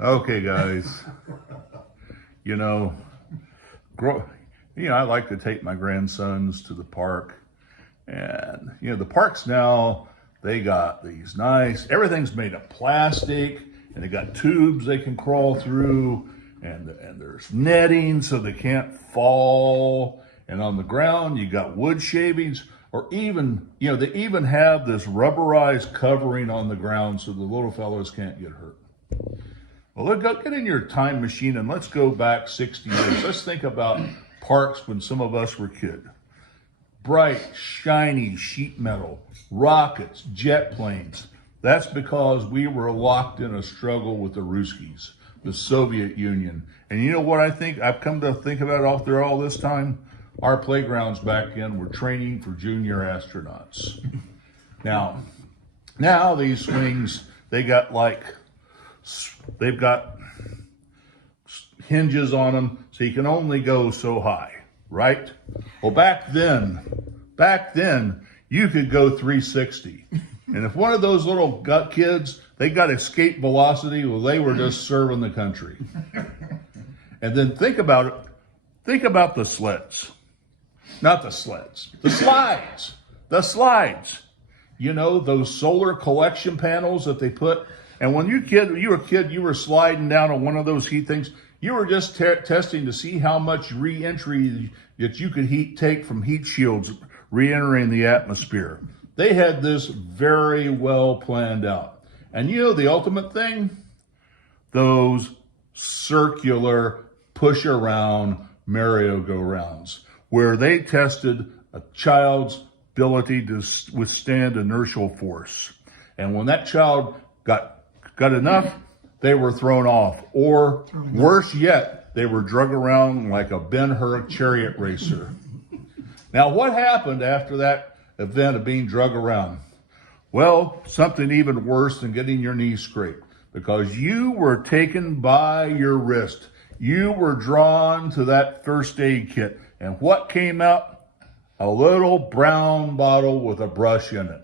Okay, guys. You know, I like to take my grandsons to the park, and the parks now, they got these nice. Everything's made of plastic, and they got tubes they can crawl through, and there's netting so they can't fall. And on the ground, you got wood shavings, or even they even have this rubberized covering on the ground so the little fellows can't get hurt. Well, look, get in your time machine and let's go back 60 years. Let's think about parks when some of us were kids. Bright, shiny sheet metal, rockets, jet planes. That's because we were locked in a struggle with the Ruskies, the Soviet Union. And you know what I think? I've come to think about it after all this time? Our playgrounds back then were training for junior astronauts. Now these swings, they've got hinges on them, so you can only go so high, right? Well, back then, you could go 360. And if one of those little kids, they got escape velocity, well, they were just serving the country. And then think about it. Think about the sleds. Not the sleds. The slides. The slides. Those solar collection panels that they put. And when you were a kid, you were sliding down on one of those heat things. You were just testing to see how much re-entry that you could take from heat shields re-entering the atmosphere. They had this very well planned out. And the ultimate thing? Those circular push-around merry-go-rounds, where they tested a child's ability to withstand inertial force. And when that child got enough, they were thrown off. Or worse yet, they were drug around like a Ben-Hur chariot racer. Now, what happened after that event of being drug around? Well, something even worse than getting your knee scraped, because you were taken by your wrist. You were drawn to that first aid kit. And what came out? A little brown bottle with a brush in it.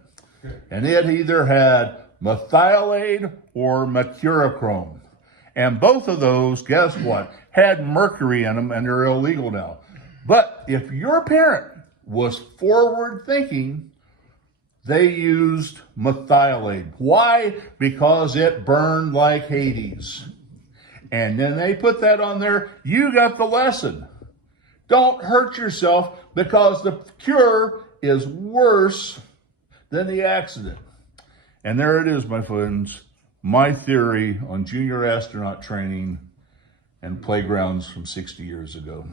And it either had methylate or mercurochrome. And both of those, guess what, had mercury in them, and they're illegal now. But if your parent was forward thinking, they used methylate. Why? Because it burned like Hades. And then they put that on there. You got the lesson. Don't hurt yourself, because the cure is worse than the accident. And there it is, my friends, my theory on junior astronaut training and playgrounds from 60 years ago.